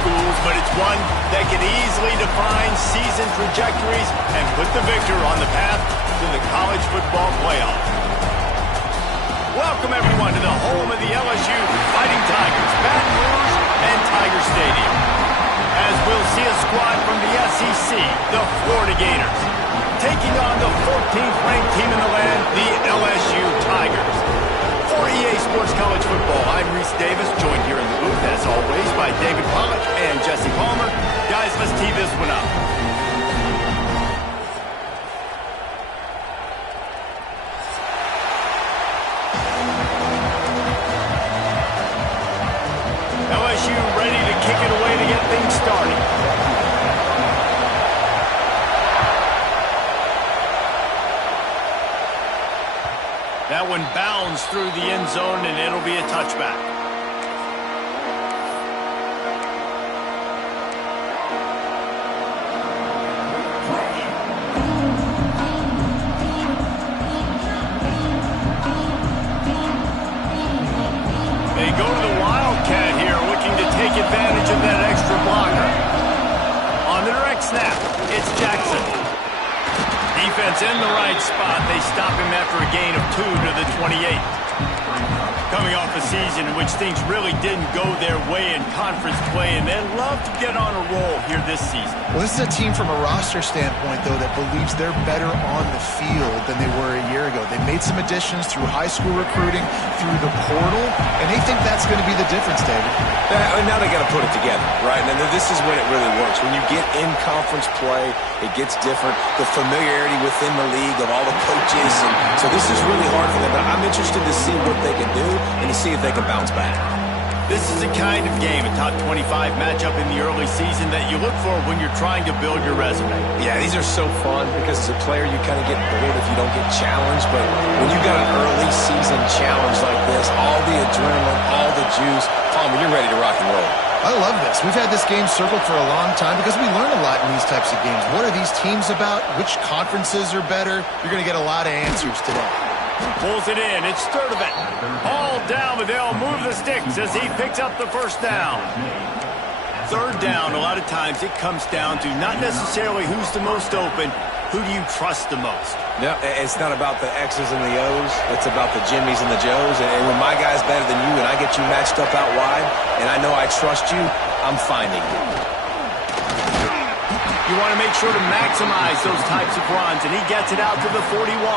schools, but it's one that can easily define season trajectories and put the victor on the path to the college football playoff. Welcome, everyone, to the home of the LSU Fighting Tigers, Baton Rouge and Tiger Stadium. As we'll see a squad from the SEC, the Florida Gators, taking on the 14th-ranked team in the land, the LSU Tigers. For EA Sports College Football, I'm Reese Davis, joined here in the booth, as always, by David Pollock and Jesse Palmer. Guys, let's tee this one up. LSU ready to kick it away to get things started. That one bounds through the end zone, and it'll be a touchback. They go to the Wildcat here, looking to take advantage of that extra blocker. On the direct snap, it's Jackson. Defense in the right spot. They stop him after a gain of 2 to the 28. Coming off a season in which things really didn't go their way in conference play, and they'd love to get on a roll here this season. Well, this is a team from a roster standpoint, though, that believes they're better on the field than they were a year ago. They made some additions through high school recruiting, through the portal, and they think that's going to be the difference, David. And now they got to put it together, right? And this is when it really works. When you get in conference play, it gets different. The familiarity within the league of all the coaches, and so this is really hard for them. But I'm interested to see what they can do and to see if they can bounce back. This is a kind of game, a top 25 matchup in the early season that you look for when you're trying to build your resume. Yeah, these are so fun because as a player you kind of get bored if you don't get challenged. But when you got an early season challenge like this, all the adrenaline, all the juice, Palmer, you're ready to rock and roll. I love this. We've had this game circled for a long time because we learn a lot in these types of games. What are these teams about? Which conferences are better? You're going to get a lot of answers today. Pulls it in. It's Sturdivant. All down, but they'll move the sticks as he picks up the first down. Third down, a lot of times it comes down to not necessarily who's the most open, who do you trust the most? No, it's not about the X's and the O's. It's about the Jimmies and the Joes. And when my guy's better than you and I get you matched up out wide and I know I trust you, I'm finding you. You want to make sure to maximize those types of runs, and he gets it out to the 41.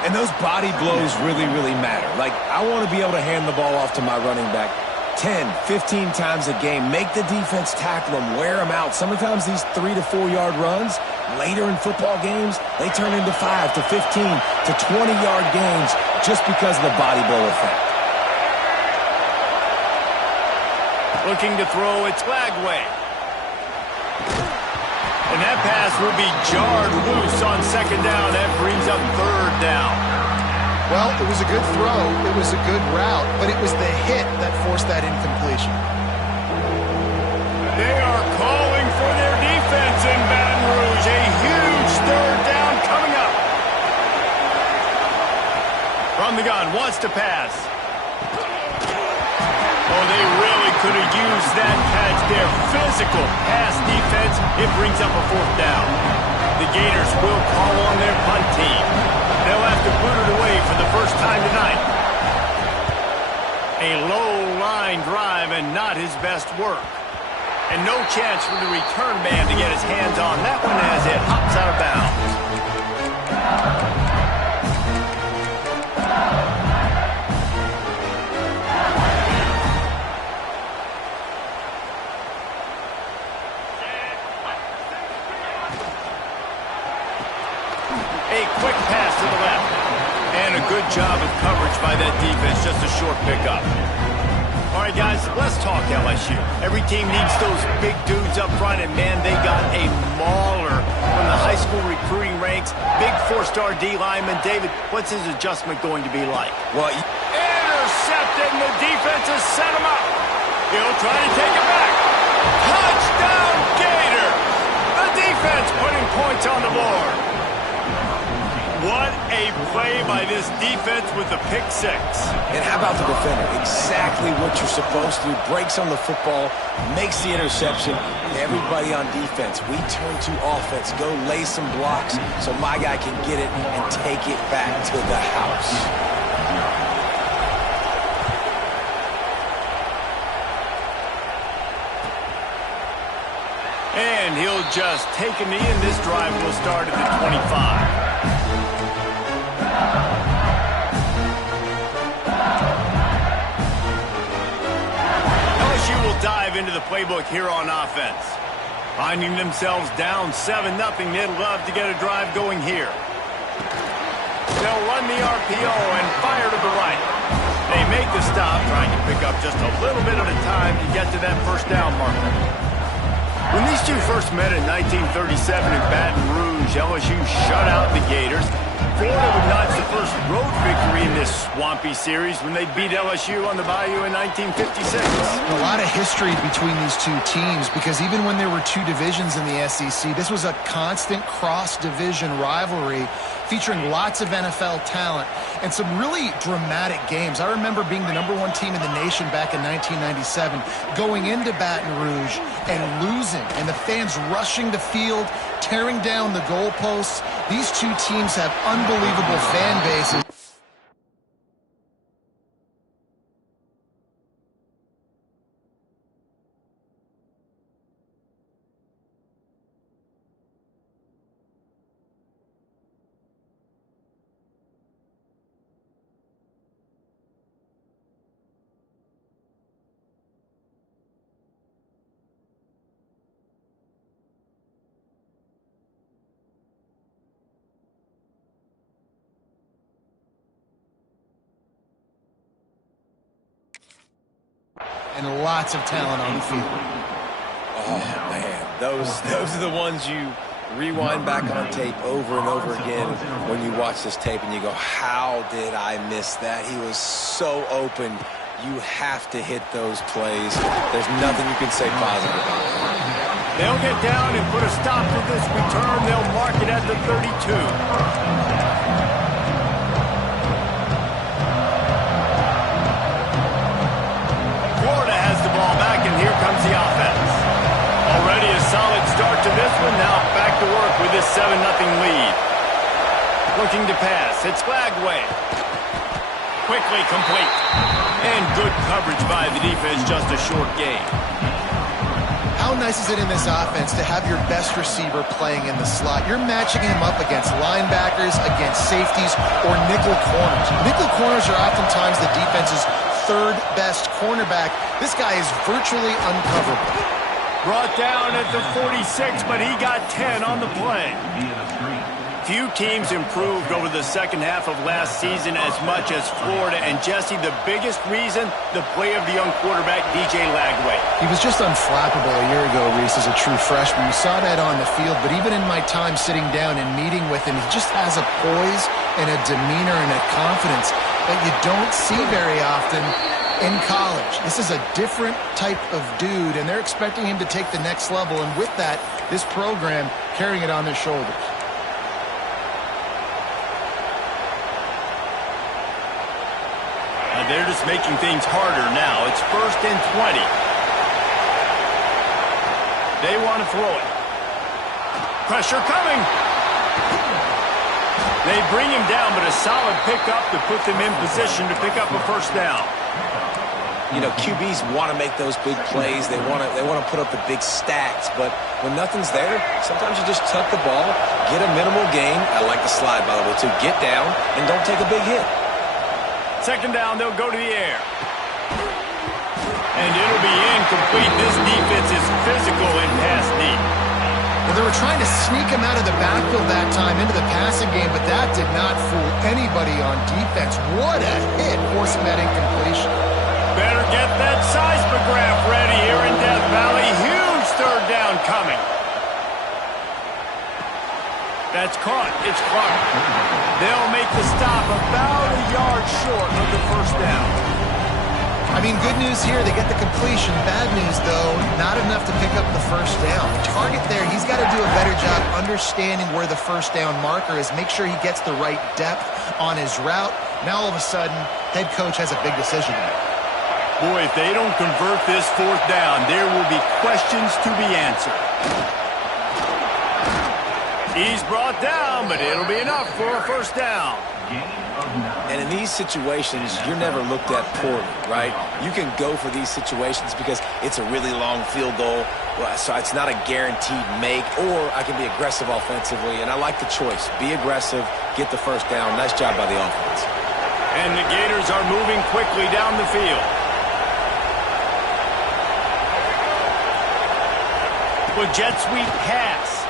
And those body blows really, really matter. Like, I want to be able to hand the ball off to my running back 10, 15 times a game. Make the defense tackle them, wear them out. Sometimes these 3 to 4 yard runs, later in football games, they turn into 5 to 15 to 20 yard gains just because of the body blow effect. Looking to throw, it's Lagway. And that pass will be jarred loose on second down. That brings up third down. Well, it was a good throw. It was a good route, but it was the hit that forced that incompletion. They are calling for their defense in Baton Rouge. A huge third down coming up. From the gun, wants to pass. Oh, they really could have used that catch there. Physical pass defense. It brings up a fourth down. The Gators will call on their punt team. They'll have to boot it away for the first time tonight. A low line drive and not his best work. And no chance for the return man to get his hands on that one as it hops out of bounds. A quick pass to the left. And a good job of coverage by that defense. Just a short pickup. All right, guys, let's talk LSU. Every team needs those big dudes up front, and, man, they got a mauler from the high school recruiting ranks. Big four-star D lineman. David, what's his adjustment going to be like? Well, intercepted, and the defense has set him up. He'll try to take it back. Touchdown, Gator! The defense putting points on the board. What a play by this defense with the pick six. And how about the defender? Exactly what you're supposed to do. Breaks on the football, makes the interception. Everybody on defense, we turn to offense. Go lay some blocks so my guy can get it and take it back to the house. And he'll just take a knee, and this drive will start at the 25. LSU will dive into the playbook here on offense. Finding themselves down 7-0, they'd love to get a drive going here. They'll run the RPO and fire to the right. They make the stop, trying to pick up just a little bit at a time to get to that first down marker. When these two first met in 1937 in Baton Rouge, LSU shut out the Gators. Florida would notch the first road victory in this swampy series when they beat LSU on the Bayou in 1956. A lot of history between these two teams because even when there were two divisions in the SEC, this was a constant cross-division rivalry featuring lots of NFL talent and some really dramatic games. I remember being the #1 team in the nation back in 1997, going into Baton Rouge and losing, and the fans rushing the field, tearing down the goalposts. These two teams have unbelievable fan bases. And lots of talent on the field. Oh, man. Those are the ones you rewind back on tape over and over again when you watch this tape and you go, how did I miss that? He was so open. You have to hit those plays. There's nothing you can say positive about it. They'll get down and put a stop to this return. They'll mark it at the 32. Here comes the offense. Already a solid start to this one. Now back to work with this 7-0 lead. Looking to pass. It's Lagway. Quickly complete. And good coverage by the defense. Just a short gain. How nice is it in this offense to have your best receiver playing in the slot? You're matching him up against linebackers, against safeties, or nickel corners. Nickel corners are oftentimes the defense's third best cornerback. This guy is virtually uncoverable. Brought down at the 46, but he got 10 on the play. Few teams improved over the second half of last season as much as Florida. And Jesse, the biggest reason, the play of the young quarterback, DJ Lagway. He was just unflappable a year ago, Reese, as a true freshman. You saw that on the field, but even in my time sitting down and meeting with him, he just has a poise and a demeanor and a confidence that you don't see very often in college. This is a different type of dude, and they're expecting him to take the next level, and with that, this program carrying it on their shoulders. They're just making things harder now. It's 1st and 20. They want to throw it. Pressure coming. They bring him down, but a solid pickup to put them in position to pick up a first down. You know, QBs want to make those big plays. They want to put up the big stats, but when nothing's there, sometimes you just tuck the ball, get a minimal gain. I like the slide, by the way, too. Get down and don't take a big hit. Second down, they'll go to the air. And it'll be incomplete. This defense is physical and pass deep. Well, they were trying to sneak him out of the backfield that time into the passing game, but that did not fool anybody on defense. What a hit, forcing that incompletion. Better get that seismograph ready here in Death Valley. Huge third down coming. That's caught. It's Clark. They'll make the stop about a yard short of the first down. I mean, good news here, they get the completion. Bad news, though, not enough to pick up the first down. The target there, he's got to do a better job understanding where the first down marker is, make sure he gets the right depth on his route. Now, all of a sudden, head coach has a big decision to make. Boy, if they don't convert this fourth down, there will be questions to be answered. He's brought down, but it'll be enough for a first down. And in these situations, you're never looked at poorly, right? You can go for these situations because it's a really long field goal, so it's not a guaranteed make, or I can be aggressive offensively, and I like the choice. Be aggressive, get the first down. Nice job by the offense. And the Gators are moving quickly down the field. With jet sweep pass.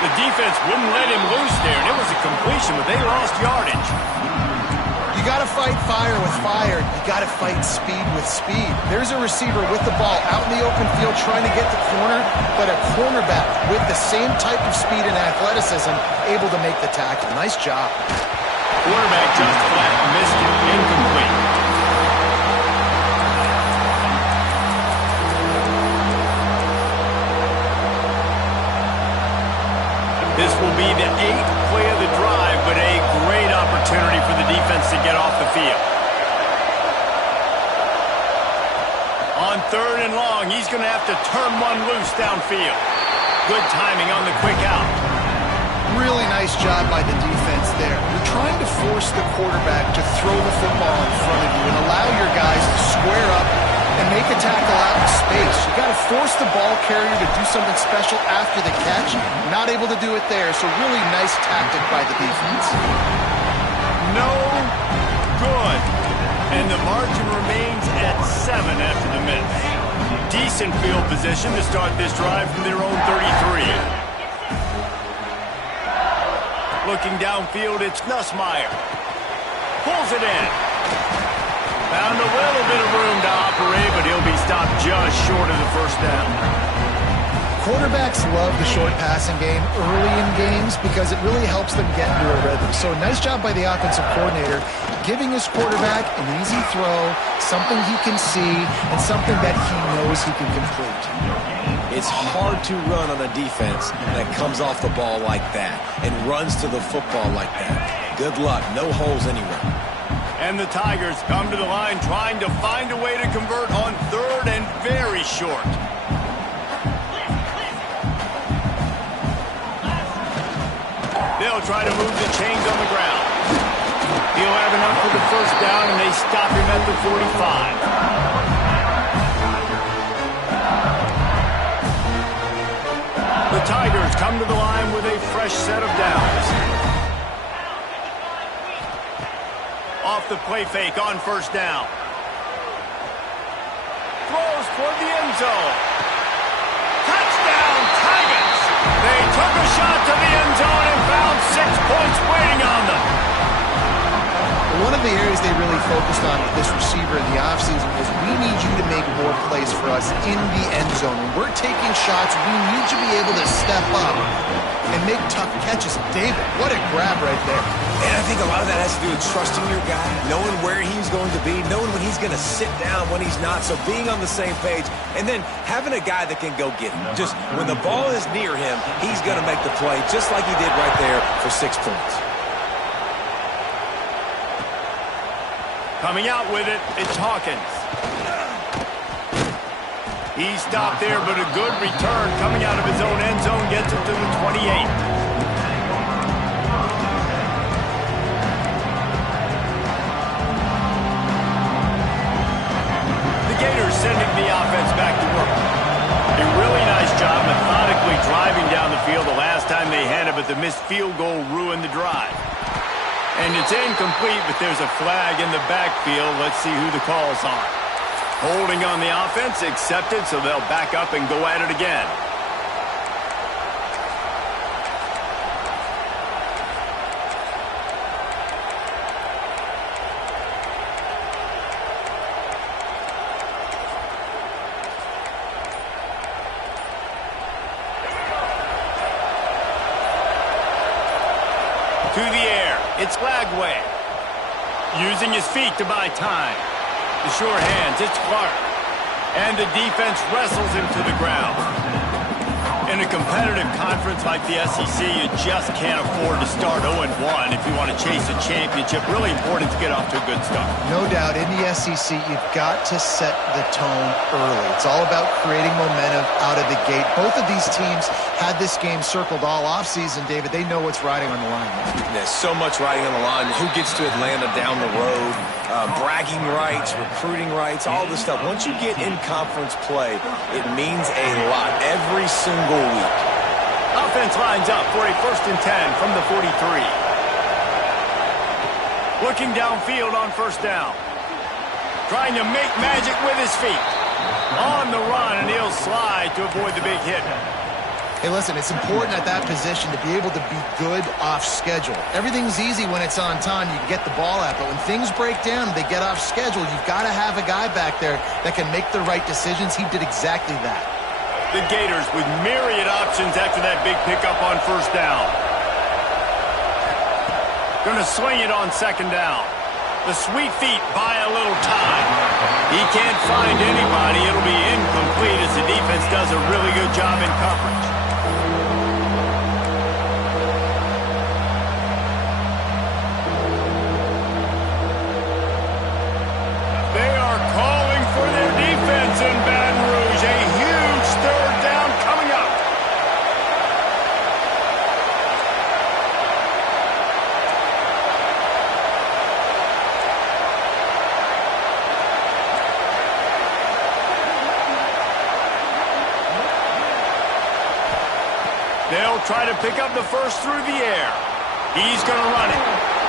The defense wouldn't let him loose there, and it was a completion, but they lost yardage. You got to fight fire with fire. You got to fight speed with speed. There's a receiver with the ball out in the open field trying to get the corner, but a cornerback with the same type of speed and athleticism able to make the tackle. Nice job. Quarterback just flat missed it. Incomplete. This will be the 8th play of the drive, but a great opportunity for the defense to get off the field. On 3rd and long, he's going to have to turn one loose downfield. Good timing on the quick out. Really nice job by the defense there. You're trying to force the quarterback to throw the football in front of you and allow your guys to square up and make a tackle out in space. You got to force the ball carrier to do something special after the catch. Not able to do it there, so really nice tactic by the defense. No good. And the margin remains at 7 after the miss. Decent field position to start this drive from their own 33. Looking downfield, it's Nussmeier. Pulls it in. Found a little bit of room to operate, but he'll be stopped just short of the first down. Quarterbacks love the short passing game early in games because it really helps them get into a rhythm. So nice job by the offensive coordinator, giving his quarterback an easy throw, something he can see, and something that he knows he can complete. It's hard to run on a defense that comes off the ball like that and runs to the football like that. Good luck. No holes anywhere. And the Tigers come to the line trying to find a way to convert on 3rd and very short. They'll try to move the chains on the ground. He'll have enough for the first down, and they stop him at the 45. The Tigers come to the line with a fresh set of downs. Off the play fake on first down. Throws toward the end zone. Touchdown, Tigers! They took a shot to the end zone and found 6 points waiting on them. One of the areas they really focused on with this receiver in the offseason was we need you to make more plays for us in the end zone. When we're taking shots, we need you to be able to step up and make tough catches. David, what a grab right there. And I think a lot of that has to do with trusting your guy, knowing where he's going to be, knowing when he's going to sit down, when he's not, so being on the same page, and then having a guy that can go get him. Just when the ball is near him, he's going to make the play, just like he did right there for 6 points. Coming out with it, it's Hawkins. He stopped there, but a good return coming out of his own end zone gets him to the 28. The Gators sending the offense back to work. A really nice job methodically driving down the field the last time they had it, but the missed field goal ruined the drive. And it's incomplete, but there's a flag in the backfield. Let's see who the call's on. Holding on the offense, accepted, so they'll back up and go at it again. To the air. It's Lagway. Using his feet to buy time. The sure hands, it's Clark. And the defense wrestles him to the ground. In a competitive conference like the SEC, you just can't afford to start 0-1 if you want to chase a championship. Really important to get off to a good start. No doubt, in the SEC, you've got to set the tone early. It's all about creating momentum out of the gate. Both of these teams had this game circled all offseason, David. They know what's riding on the line. There's so much riding on the line. Who gets to Atlanta down the road? Bragging rights, recruiting rights, all this stuff. Once you get in conference play, it means a lot every single week. Offense lines up for a 1st and 10 from the 43. Looking downfield on 1st down. Trying to make magic with his feet. On the run, and he'll slide to avoid the big hit. Hey, listen, it's important at that position to be able to be good off schedule. Everything's easy when it's on time. You can get the ball out, but when things break down, they get off schedule. You've got to have a guy back there that can make the right decisions. He did exactly that. The Gators with myriad options after that big pickup on 1st down. Gonna swing it on 2nd down. The sweet feet buy a little time. He can't find anybody. It'll be incomplete as the defense does a really good job in coverage. They are calling for their defense in Baton Rouge. A huge 3rd down coming up. They'll try to pick up the 1st through the air. He's going to run it.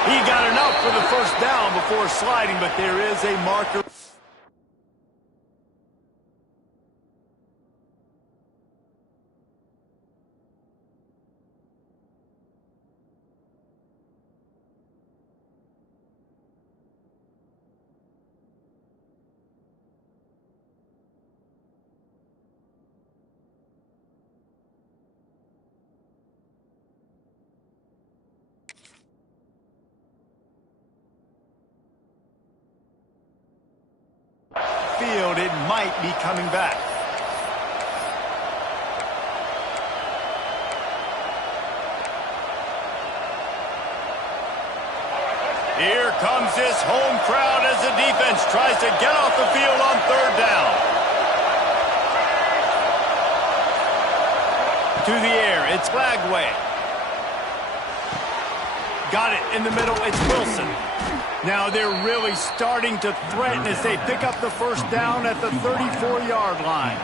He got enough for the 1st down before sliding, but there is a marker. Field, it might be coming back. Here comes this home crowd as the defense tries to get off the field on 3rd down. To the air, it's Lagway. Got it in the middle, it's Wilson. Now they're really starting to threaten as they pick up the 1st down at the 34-yard line.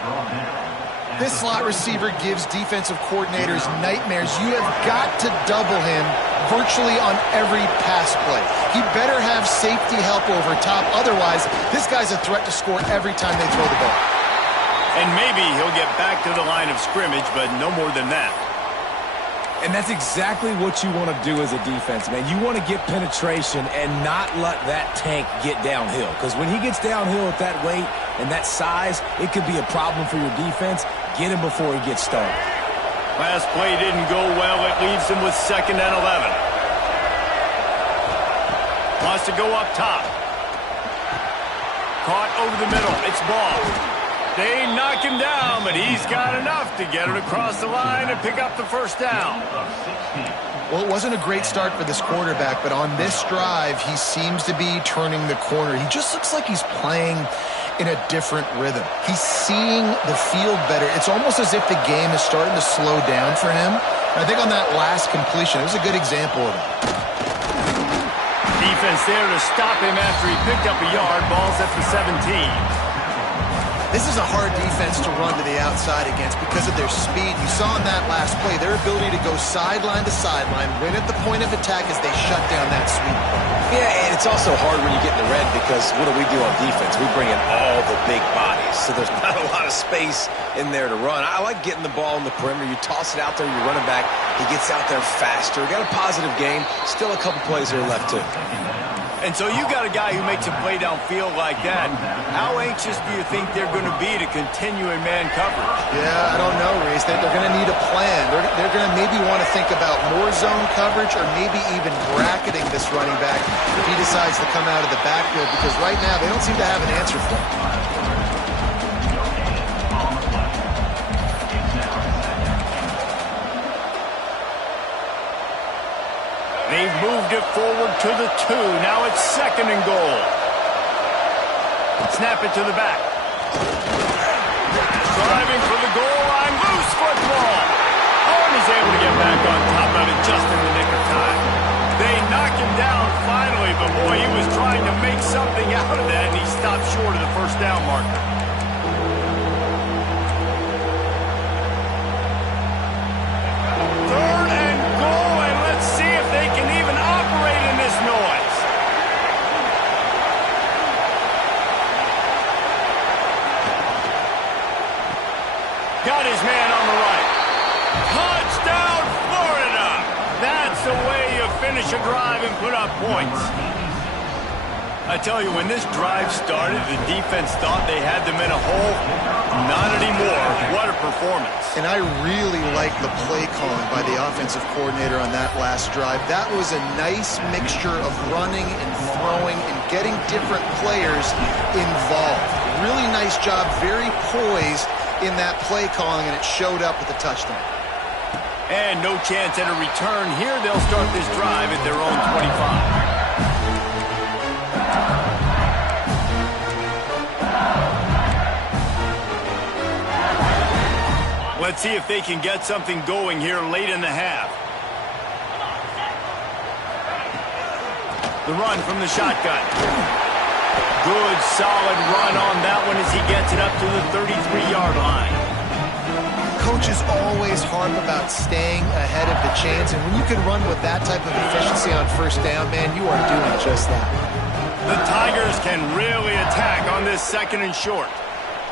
This slot receiver gives defensive coordinators nightmares. You have got to double him virtually on every pass play. He better have safety help over top. Otherwise, this guy's a threat to score every time they throw the ball. And maybe he'll get back to the line of scrimmage, but no more than that. And that's exactly what you want to do as a defense, man. You want to get penetration and not let that tank get downhill. Because when he gets downhill at that weight and that size, it could be a problem for your defense. Get him before he gets started. Last play didn't go well. It leaves him with 2nd and 11. Wants to go up top. Caught over the middle. It's Ball. They knock him down, but he's got enough to get it across the line and pick up the 1st down. Well, it wasn't a great start for this quarterback, but on this drive, he seems to be turning the corner. He just looks like he's playing in a different rhythm. He's seeing the field better. It's almost as if the game is starting to slow down for him. And I think on that last completion, it was a good example of it. Defense there to stop him after he picked up a yard. Ball's at the 17. This is a hard defense to run to the outside against because of their speed. You saw in that last play their ability to go sideline to sideline, win at the point of attack as they shut down that sweep. Yeah, and it's also hard when you get in the red because what do we do on defense? We bring in all the big bodies, so there's not a lot of space in there to run. I like getting the ball in the perimeter. You toss it out there, you run it back. He gets out there faster. Got a positive game. Still a couple plays here left, too. And so you got a guy who makes a play downfield like that. How anxious do you think they're going to be to continue in man coverage? Yeah, I don't know, Reese. They're going to need a plan. They're going to maybe want to think about more zone coverage or maybe even bracketing this running back if he decides to come out of the backfield, because right now they don't seem to have an answer for him. They've moved it forward to the 2. Now it's 2nd and goal. Snap it to the back. Driving for the goal line. Loose football. Oh, and he's able to get back on top of it just in the nick of time. They knock him down finally, but boy, he was trying to make something out of that, and he stopped short of the first down marker. Got his man on the right. Touchdown, Florida! That's the way you finish a drive and put up points. I tell you, when this drive started, the defense thought they had them in a hole. Not anymore. What a performance. And I really like the play calling by the offensive coordinator on that last drive. That was a nice mixture of running and throwing and getting different players involved. Really nice job, very poised in that play calling, and it showed up with a touchdown. And no chance at a return here. They'll start this drive at their own 25. Let's see if they can get something going here late in the half. The run from the shotgun. Good, solid run on that one as he gets it up to the 33-yard line. Coaches always harp about staying ahead of the chains, and when you can run with that type of efficiency on first down, man, you are doing just that. The Tigers can really attack on this 2nd and short.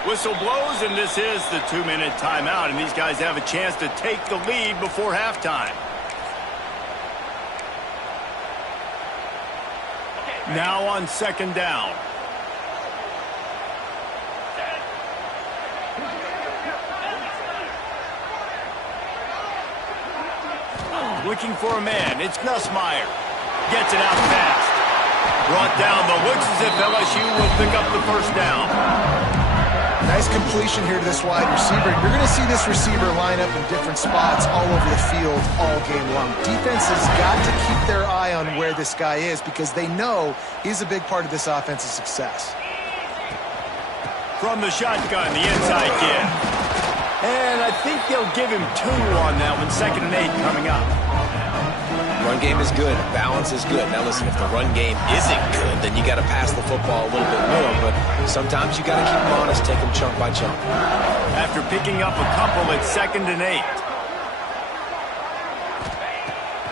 Whistle blows, and this is the 2-minute timeout, and these guys have a chance to take the lead before halftime. Now on 2nd down. Looking for a man. It's Nussmeier. Gets it out fast. Brought down, but looks as if LSU will pick up the first down. Nice completion here to this wide receiver. You're going to see this receiver line up in different spots all over the field all game long. Defense has got to keep their eye on where this guy is because they know he's a big part of this offense's success. From the shotgun, the inside kid. And I think they'll give him 2 on that one. 2nd and 8 coming up. Run game is good. Balance is good. Now listen, if the run game isn't good, then you got to pass the football a little bit more. But sometimes you got to keep them honest, take them chunk by chunk. After picking up a couple, it's 2nd and 8.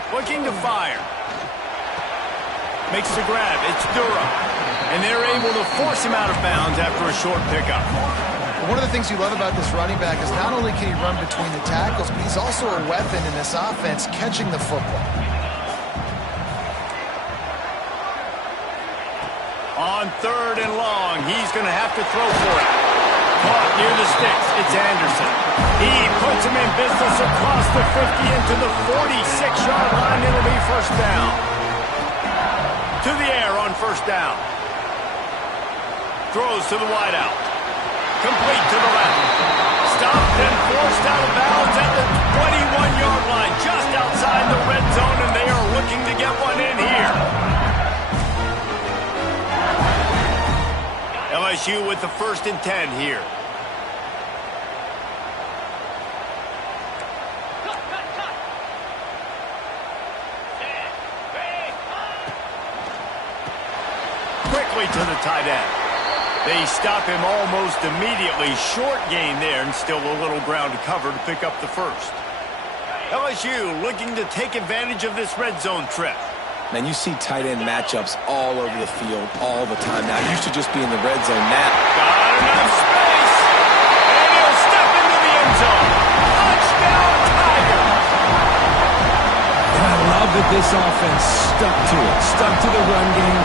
Looking to fire. Makes the grab. It's Durham. And they're able to force him out of bounds after a short pickup. One of the things you love about this running back is not only can he run between the tackles, but he's also a weapon in this offense catching the football. On 3rd and long, he's going to have to throw for it. Caught near the sticks. It's Anderson. He puts him in business across the 50 into the 46-yard line. It'll be first down. To the air on first down. Throws to the wideout. Complete to the left. Stopped and forced out of bounds at the 21-yard line, just outside the red zone, and they are looking to get one in here. LSU with the 1st and 10 here. Quickly to the tight end. They stop him almost immediately. Short gain there and still a little ground to cover to pick up the first. LSU looking to take advantage of this red zone trip. Man, you see tight end matchups all over the field all the time. Now, it used to just be in the red zone. Now, got enough space. And he'll step into the end zone. Touchdown, Tigers. And I love that this offense stuck to it. Stuck to the run game.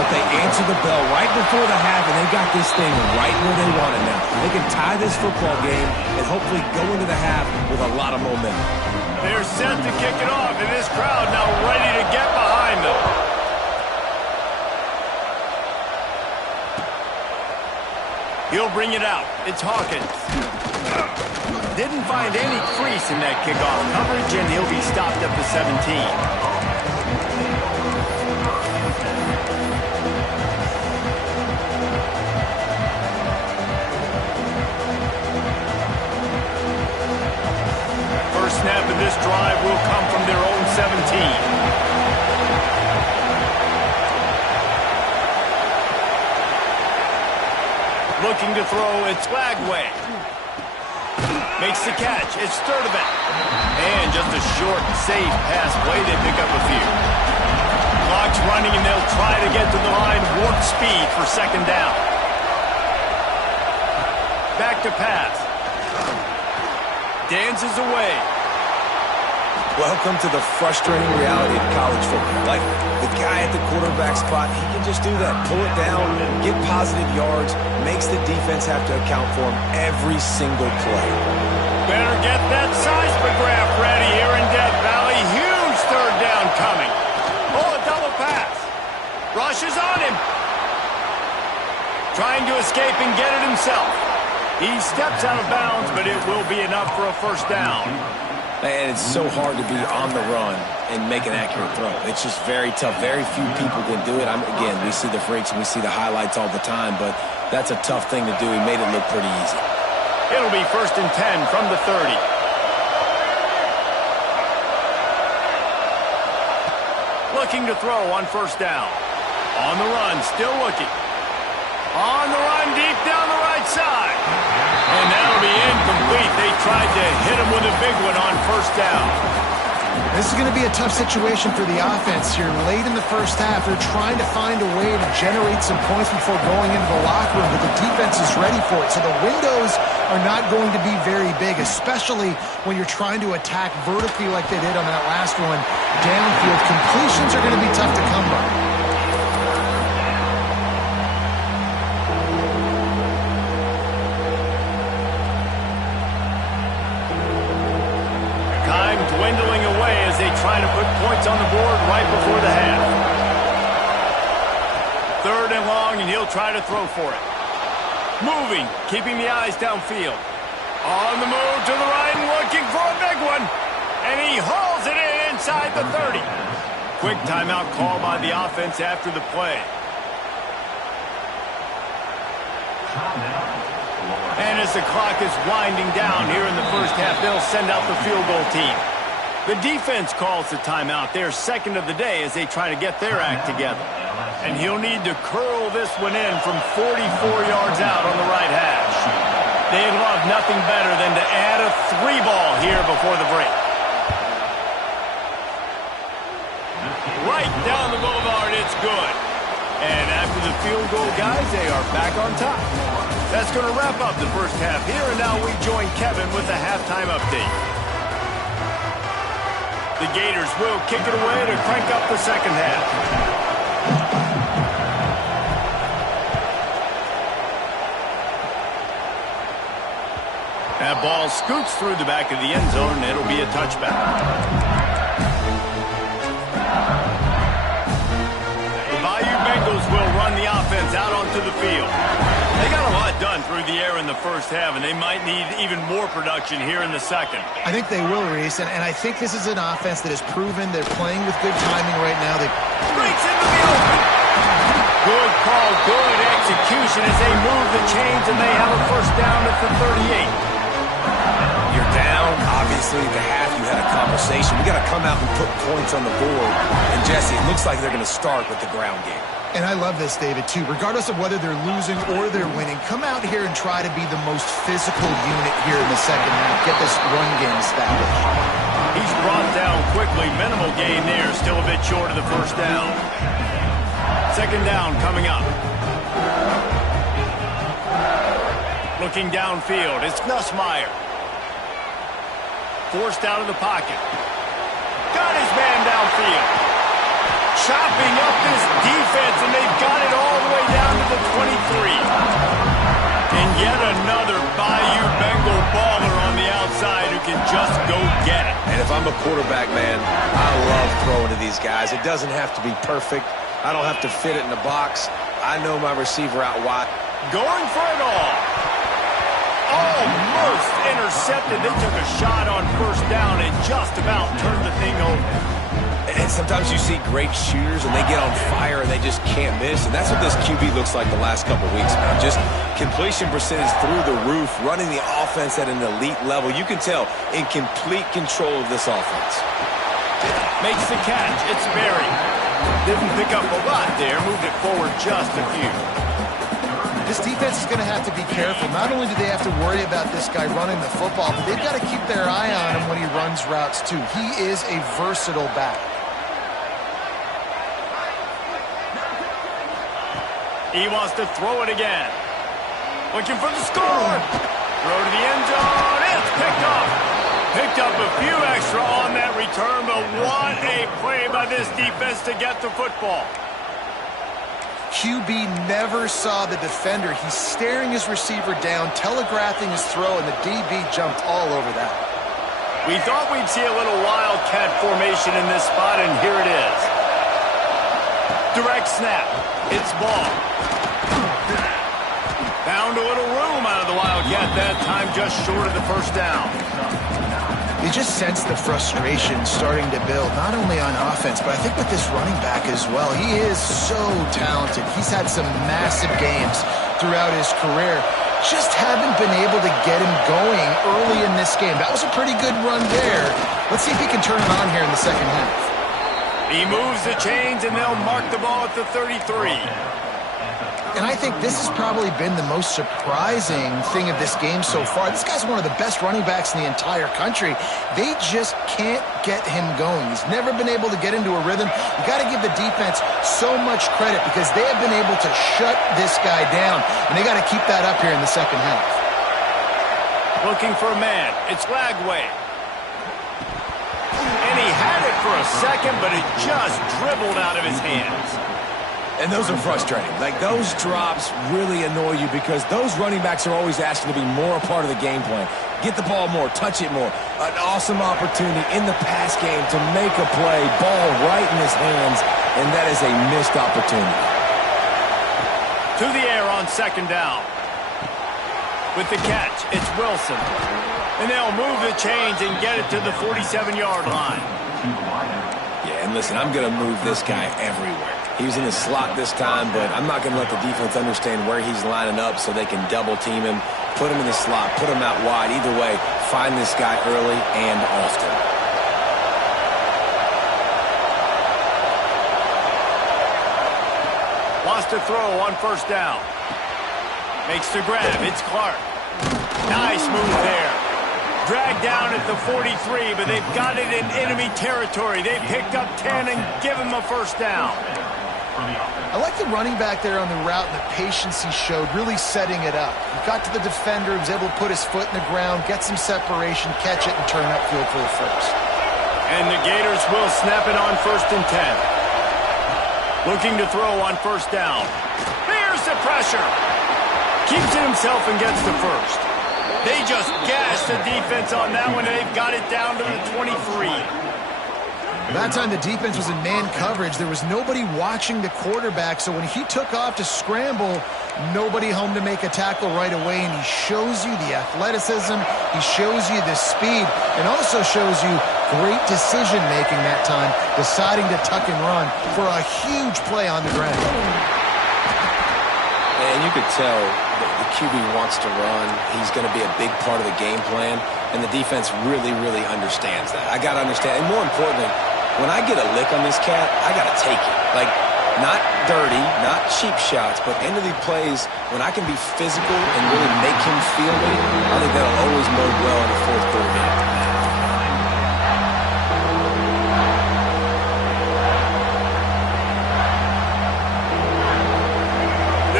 but they answer the bell right before the half, and they got this thing right where they want it now. They can tie this football game and hopefully go into the half with a lot of momentum. They're set to kick it off, and this crowd now ready to get behind them. He'll bring it out. It's Hawkins. Didn't find any crease in that kickoff coverage, and he'll be stopped at the 17. Snap of this drive will come from their own 17. Looking to throw, it's Lagway. Makes the catch, it's Sturdivant. And just a short, safe pass play, they pick up a few. Clock's running and they'll try to get to the line, warp speed for second down. Back to pass. Dances away. Welcome to the frustrating reality of college football. Like, the guy at the quarterback spot, he can just do that. Pull it down, get positive yards, makes the defense have to account for him every single play. Better get that seismograph ready here in Death Valley. Huge third down coming. Oh, a double pass. Rush is on him. Trying to escape and get it himself. He steps out of bounds, but it will be enough for a first down. And it's so hard to be on the run and make an accurate throw. It's just very tough. Very few people can do it. Again, we see the freaks and we see the highlights all the time, but that's a tough thing to do. He made it look pretty easy. It'll be 1st and 10 from the 30. Looking to throw on first down. On the run, still looking. On the run, deep down the right side. And that'll be incomplete. They tried to hit him with a big one on first down. This is going to be a tough situation for the offense here. Late in the first half, they're trying to find a way to generate some points before going into the locker room, but the defense is ready for it. So the windows are not going to be very big, especially when you're trying to attack vertically like they did on that last one. Downfield completions are going to be tough to come by. Dwindling away as they try to put points on the board right before the half. 3rd and long, and he'll try to throw for it. Moving, keeping the eyes downfield. On the move to the right and looking for a big one. And he hauls it in inside the 30. Quick timeout call by the offense after the play. And as the clock is winding down here in the first half, they'll send out the field goal team. The defense calls the timeout. They're second of the day as they try to get their act together. And he'll need to curl this one in from 44 yards out on the right hash. They'd love nothing better than to add a 3-ball here before the break. Right down the boulevard, it's good. And after the field goal, guys, they are back on top. That's going to wrap up the first half here, and now we join Kevin with the halftime update. The Gators will kick it away to crank up the second half. That ball scoots through the back of the end zone, and it'll be a touchback. The Bayou Bengals will run the offense out onto the field. They got a lot done through the air in the first half, and they might need even more production here in the second. I think they will, Reese, and I think this is an offense that has proven they're playing with good timing right now. They breaks into the open. Good call, good execution as they move the chains, and they have a first down at the 38. You're down. Obviously, at the half, you had a conversation. We got to come out and put points on the board. And, Jesse, it looks like they're going to start with the ground game. And I love this, David, too. Regardless of whether they're losing or they're winning, come out here and try to be the most physical unit here in the second half. Get this run game established. He's brought down quickly. Minimal gain there. Still a bit short of the first down. Second down coming up. Looking downfield. It's Nussmeier. Forced out of the pocket. Got his man downfield. Chopping up this defense. defense, and they've got it all the way down to the 23. And yet another Bayou Bengal baller on the outside who can just go get it. And if I'm a quarterback, man, I love throwing to these guys. It doesn't have to be perfect. I don't have to fit it in the box. I know my receiver out wide. Going for it all. Almost intercepted. They took a shot on first down and just about turned the thing over. And sometimes you see great shooters and they get on fire and they just can't miss. And that's what this QB looks like the last couple weeks, man. Just completion percentage through the roof, running the offense at an elite level. You can tell in complete control of this offense. Makes the catch. It's Berry. Didn't pick up a lot there. Moved it forward just a few. This defense is going to have to be careful. Not only do they have to worry about this guy running the football, but they've got to keep their eye on him when he runs routes too. He is a versatile back. He wants to throw it again. Looking for the score. Throw to the end zone. It's picked up. Picked up a few extra on that return, but what a play by this defense to get the football. QB never saw the defender. He's staring his receiver down, telegraphing his throw, and the DB jumped all over that. We thought we'd see a little wildcat formation in this spot, and here it is. Direct snap. It's ball. Found a little room out of the wildcat that time, just short of the first down. You just sense the frustration starting to build, not only on offense, but I think with this running back as well. He is so talented. He's had some massive games throughout his career. Just haven't been able to get him going early in this game. That was a pretty good run there. Let's see if he can turn it on here in the second half. He moves the chains, and they'll mark the ball at the 33. And I think this has probably been the most surprising thing of this game so far. This guy's one of the best running backs in the entire country. They just can't get him going. He's never been able to get into a rhythm. You got to give the defense so much credit because they have been able to shut this guy down, and they got to keep that up here in the second half. Looking for a man. It's Lagway. And he had it for a second, but it just dribbled out of his hands. And those are frustrating. Like, those drops really annoy you because those running backs are always asking to be more a part of the game plan. Get the ball more, touch it more. An awesome opportunity in the pass game to make a play, ball right in his hands, and that is a missed opportunity. To the air on second down. With the catch, it's Wilson. And they'll move the chains and get it to the 47-yard line. Yeah, and listen, I'm going to move this guy everywhere. He was in the slot this time, but I'm not going to let the defense understand where he's lining up so they can double team him, put him in the slot, put him out wide. Either way, find this guy early and often. Wants to throw on first down. Makes the grab. It's Clark. Nice move there. Dragged down at the 43, but they've got it in enemy territory. They picked up 10 and give him a first down. I like the running back there on the route and the patience he showed, really setting it up. He got to the defender, was able to put his foot in the ground, get some separation, catch it, and turn upfield for the first. And the Gators will snap it on 1st and 10. Looking to throw on first down. Here's the pressure. Keeps it himself and gets the first. They just gashed the defense on that one, and they've got it down to the 23. That time the defense was in man coverage. There was nobody watching the quarterback, so when he took off to scramble, nobody home to make a tackle right away, and he shows you the athleticism, he shows you the speed, and also shows you great decision-making that time, deciding to tuck and run for a huge play on the ground. And you could tell the QB wants to run. He's going to be a big part of the game plan, and the defense really, really understands that. I got to understand, and more importantly, when I get a lick on this cat, I got to take it. Like, not dirty, not cheap shots, but end of the plays, when I can be physical and really make him feel me, I think that'll always bode well in the fourth quarter game.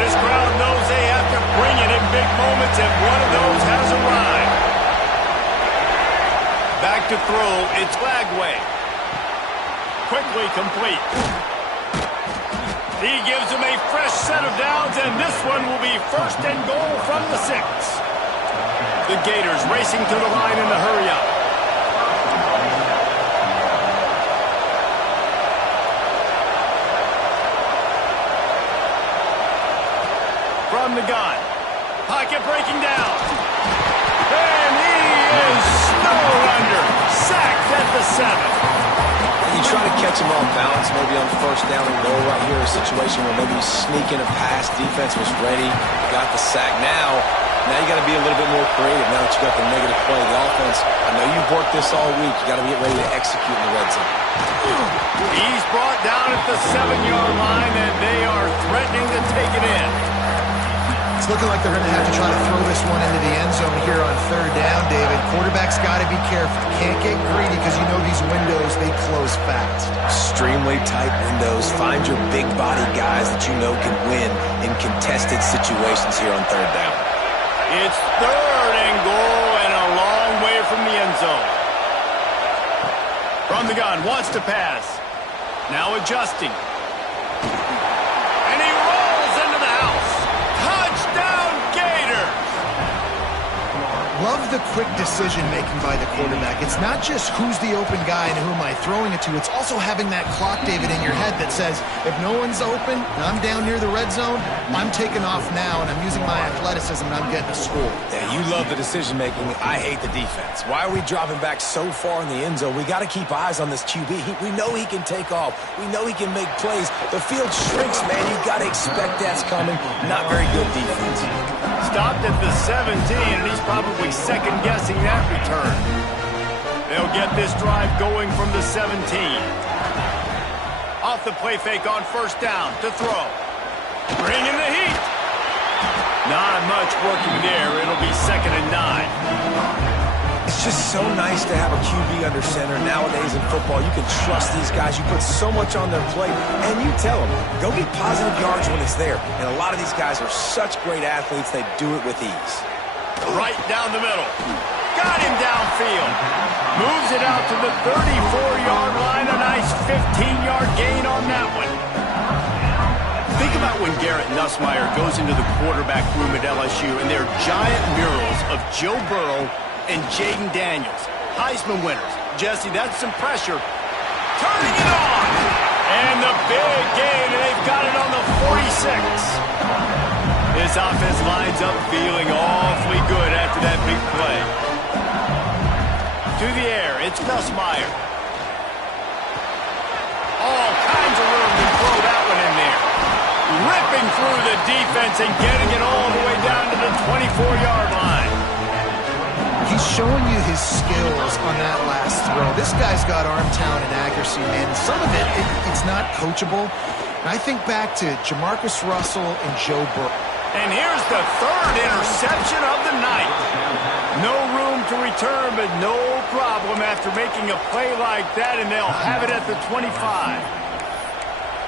This crowd knows they have to bring it in big moments, and one of those has arrived. Back to throw, it's Lagway. Quickly complete. He gives him a fresh set of downs, and this one will be first and goal from the 6. The Gators racing to the line in the hurry-up. From the gun. Pocket breaking down. And he is snowed under. Sacked at the 7. You try to catch him off balance, maybe on first down and goal right here, a situation where maybe he's sneaking a pass, defense was ready, got the sack. Now you got to be a little bit more creative now that you got the negative play. The offense, I know you've worked this all week. You got to get ready to execute in the red zone. He's brought down at the 7-yard line, and they are threatening to take it in. It's looking like they're going to have to try to throw this one into the end zone here on third down, David. Quarterback's got to be careful. Can't get greedy because you know these windows, they close fast. Extremely tight windows. Find your big body guys that you know can win in contested situations here on third down. It's third and goal and a long way from the end zone. From the gun, wants to pass. Now adjusting. And he rolls into the house. Touchdown, Gators! Love the quick decision-making by the quarterback. It's not just who's the open guy and who am I throwing it to. It's also having that clock, David, in your head that says, if no one's open and I'm down near the red zone, I'm taking off now and I'm using my athleticism and I'm getting a score. Yeah, you love the decision-making. I hate the defense. Why are we dropping back so far in the end zone? We got to keep eyes on this QB. We know he can take off. We know he can make plays. The field shrinks, man. You got to expect that's coming. Not very good defense. Stopped at the 17, and he's probably second-guessing that return. They'll get this drive going from the 17. Off the play fake on first down to throw. Bringing the heat. Not much working there. It'll be 2nd and 9. It's just so nice to have a QB under center. Nowadays in football, you can trust these guys. You put so much on their plate, and you tell them, go get positive yards when it's there. And a lot of these guys are such great athletes, they do it with ease. Right down the middle. Got him downfield. Moves it out to the 34-yard line. A nice 15-yard gain on that one. Think about when Garrett Nussmeier goes into the quarterback room at LSU, and there are giant murals of Joe Burrow and Jaden Daniels, Heisman winners. Jesse, that's some pressure. Turning it on! And the big gain, and they've got it on the 46. This offense lines up feeling awfully good after that big play. To the air, it's Nussmeier. All kinds of room to throw that one in there. Ripping through the defense and getting it all the way down to the 24-yard line. He's showing you his skills on that last throw. This guy's got arm talent and accuracy, man. Some of it's not coachable. And I think back to Jamarcus Russell and Joe Burrow. And here's the third interception of the night. No room to return, but no problem after making a play like that, and they'll have it at the 25.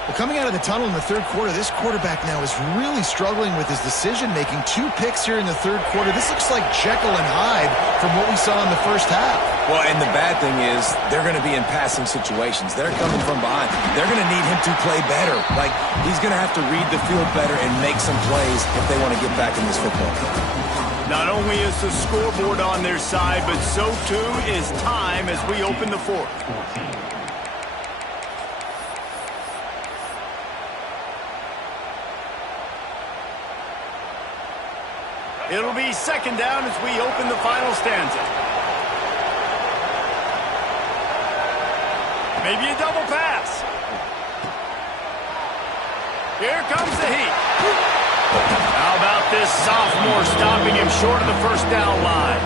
Well, coming out of the tunnel in the third quarter, this quarterback now is really struggling with his decision-making. 2 picks here in the third quarter. This looks like Jekyll and Hyde from what we saw in the first half. Well, and the bad thing is they're going to be in passing situations. They're coming from behind. They're going to need him to play better. Like, he's going to have to read the field better and make some plays if they want to get back in this football game. Not only is the scoreboard on their side, but so too is time as we open the fourth. It'll be 2nd down as we open the final stanza. Maybe a double pass. Here comes the heat. How about this sophomore stopping him short of the first down line?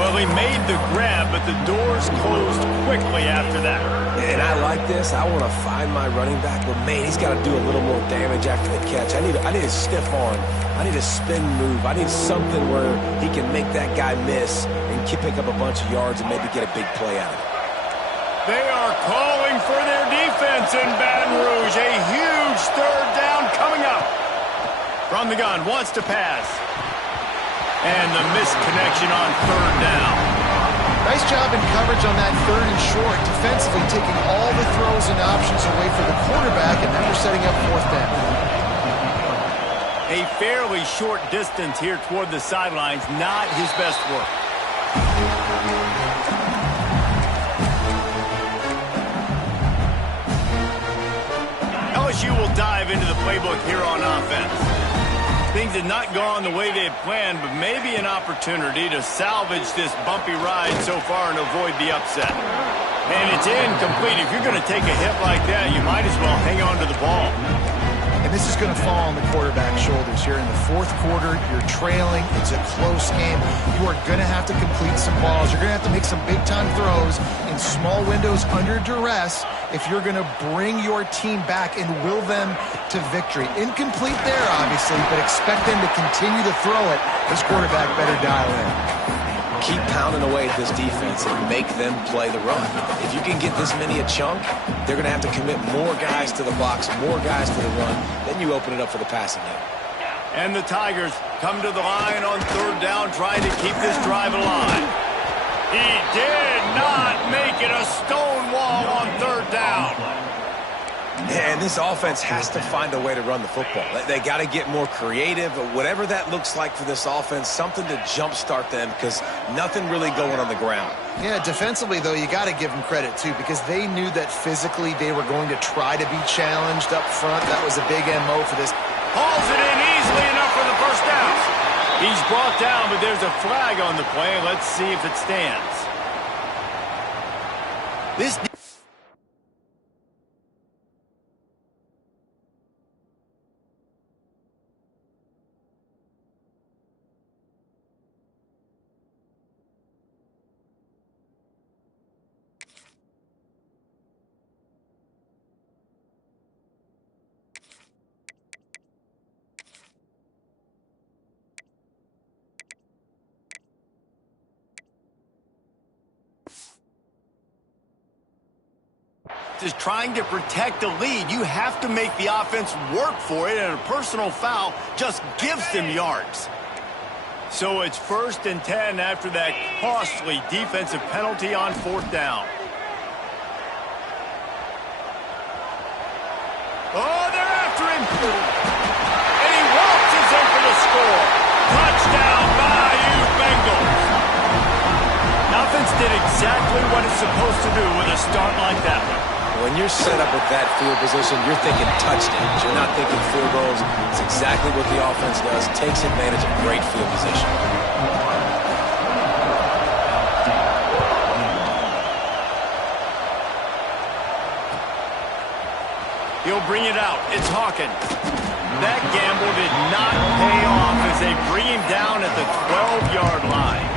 Well, he made the grab, but the doors closed quickly after that. And I like this. I want to find my running back, but man, he's got to do a little more damage after the catch. I need a stiff arm. I need a spin move. I need something where he can make that guy miss and pick up a bunch of yards and maybe get a big play out of it. They are calling for their defense in Baton Rouge. A huge third down coming up. From the gun, wants to pass. And the missed connection on third down. Nice job in coverage on that 3rd and short, defensively taking all the throws and options away for the quarterback, and now we're setting up 4th down. A fairly short distance here toward the sidelines, not his best work. LSU will dive into the playbook here on offense. Things had not gone the way they had planned, but maybe an opportunity to salvage this bumpy ride so far and avoid the upset. And it's incomplete. If you're going to take a hit like that, you might as well hang on to the ball. And this is going to fall on the quarterback's shoulders here in the 4th quarter. You're trailing. It's a close game. You are going to have to complete some balls. You're going to have to make some big-time throws in small windows under duress if you're going to bring your team back and will them to victory. Incomplete there, obviously, but expect them to continue to throw it. This quarterback better dial in. Keep pounding away at this defense and make them play the run. If you can get this many a chunk, they're going to have to commit more guys to the box, more guys to the run. Then you open it up for the passing game. And the Tigers come to the line on 3rd down, trying to keep this drive alive. He did not make it a stone wall on 3rd down. And this offense has to find a way to run the football. They got to get more creative, whatever that looks like for this offense, something to jumpstart them because nothing really going on the ground. Yeah, defensively, though, you got to give them credit, too, because they knew that physically they were going to try to be challenged up front. That was a big MO for this. Hauls it in easily enough for the 1st down. He's brought down, but there's a flag on the play. Let's see if it stands. This is trying to protect the lead. You have to make the offense work for it, and a personal foul just gives them yards. So it's 1st and 10 after that costly defensive penalty on 4th down. Oh, they're after him. And he waltzes in for the score. Touchdown, Bayou Bengals. Offense did exactly what it's supposed to do with a start like that one. When you're set up with that field position, you're thinking touchdowns. You're not thinking field goals. It's exactly what the offense does. Takes advantage of great field position. He'll bring it out. It's Hawkins. That gamble did not pay off as they bring him down at the 12-yard line.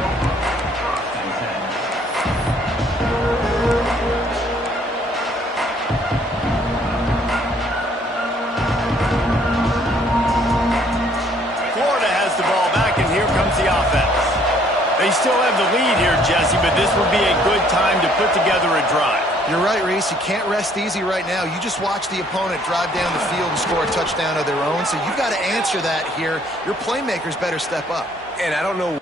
The offense. They still have the lead here, Jesse, but this would be a good time to put together a drive. You're right, Reese. You can't rest easy right now. You just watch the opponent drive down the field and score a touchdown of their own, so you got to answer that here. Your playmakers better step up. And I don't know.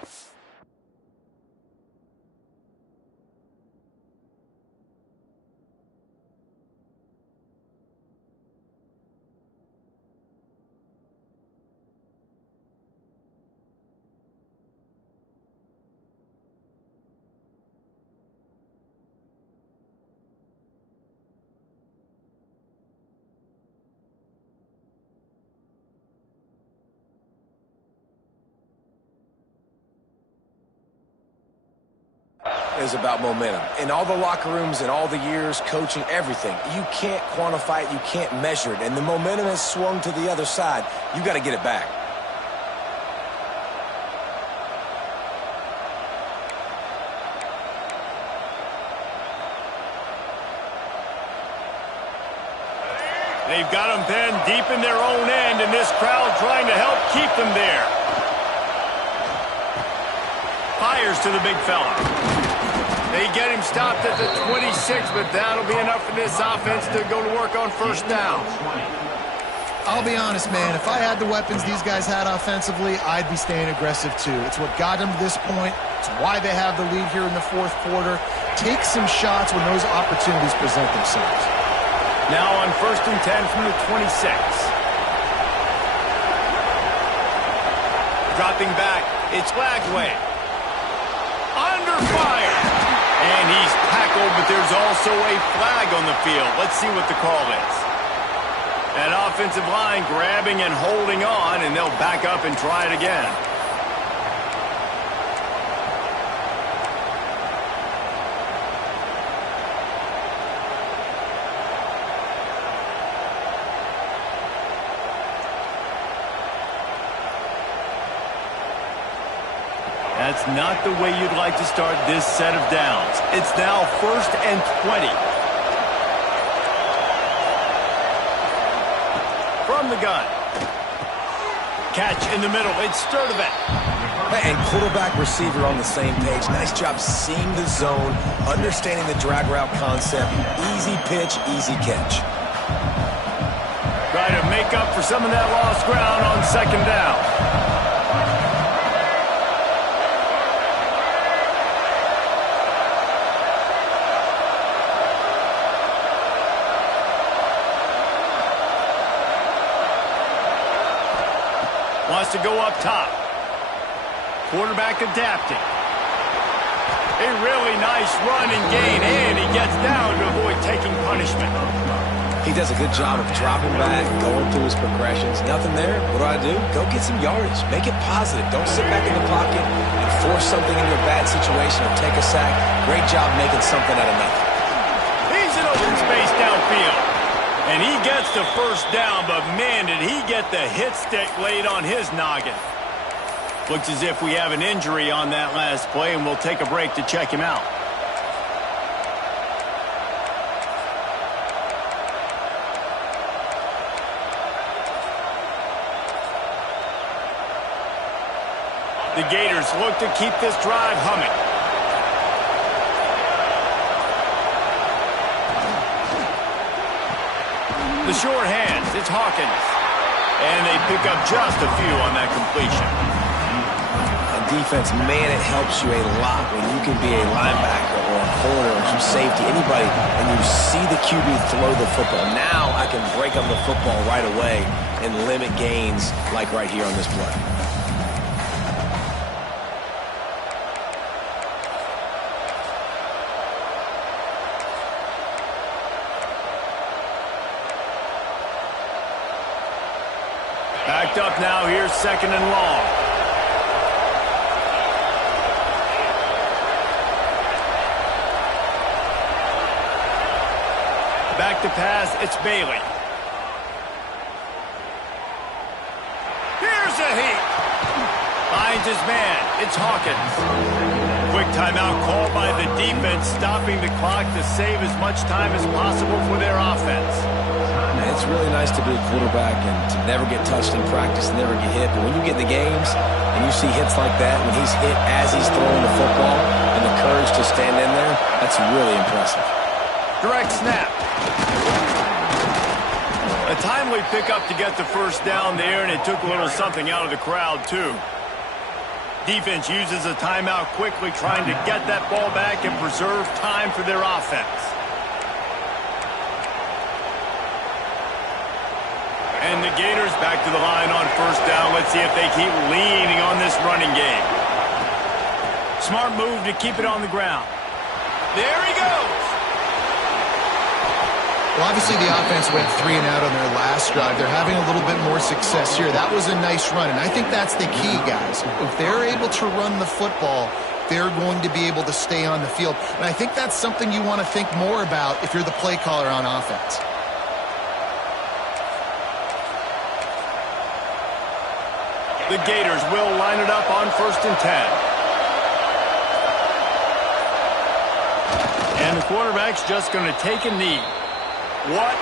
Is about momentum. In all the locker rooms and all the years, coaching, everything, you can't quantify it, you can't measure it, and the momentum has swung to the other side. You got to get it back. They've got them pinned deep in their own end, and this crowd trying to help keep them there. Fires to the big fella. They get him stopped at the 26, but that'll be enough for this offense to go to work on 1st down. I'll be honest, man. If I had the weapons these guys had offensively, I'd be staying aggressive too. It's what got them to this point. It's why they have the lead here in the fourth quarter. Take some shots when those opportunities present themselves. Now on 1st and 10 from the 26. Dropping back, it's Lagway. Under fire. And he's tackled, but there's also a flag on the field. Let's see what the call is. That offensive line grabbing and holding on, and they'll back up and try it again. That's not the way you'd like to start this set of downs. It's now 1st and 20. From the gun. Catch in the middle. It's Sturdivant. And quarterback receiver on the same page. Nice job seeing the zone, understanding the drag route concept. Easy pitch, easy catch. Try to make up for some of that lost ground on 2nd down. Wants to go up top. Quarterback adapting. A really nice run and gain, and he gets down to avoid taking punishment. He does a good job of dropping back, going through his progressions. Nothing there. What do? Go get some yardage. Make it positive. Don't sit back in the pocket and force something into a bad situation or take a sack. Great job making something out of nothing. He's in open space downfield. And he gets the 1st down, but man, did he get the hit stick laid on his noggin. Looks as if we have an injury on that last play, and we'll take a break to check him out. The Gators look to keep this drive humming. The short hands, it's Hawkins. And they pick up just a few on that completion. On defense, man, it helps you a lot when you can be a linebacker or a corner or some safety, anybody, and you see the QB throw the football. Now I can break up the football right away and limit gains like right here on this play. Backed up now, here's 2nd and long. Back to pass, it's Bailey. Here's a heat. Finds his man, it's Hawkins. Quick timeout called by the defense, stopping the clock to save as much time as possible for their offense. It's really nice to be a quarterback and to never get touched in practice, never get hit. But when you get in the games and you see hits like that, when he's hit as he's throwing the football and the courage to stand in there, that's really impressive. Direct snap. A timely pickup to get the 1st down there, and it took a little something out of the crowd, too. Defense uses a timeout quickly, trying to get that ball back and preserve time for their offense. And the Gators back to the line on 1st down. Let's see if they keep leaning on this running game. Smart move to keep it on the ground. There he goes. Well, obviously the offense went 3 and out on their last drive. They're having a little bit more success here. That was a nice run, and I think that's the key, guys. If they're able to run the football, they're going to be able to stay on the field. And I think that's something you want to think more about if you're the play caller on offense. The Gators will line it up on 1st and 10. And the quarterback's just going to take a knee. What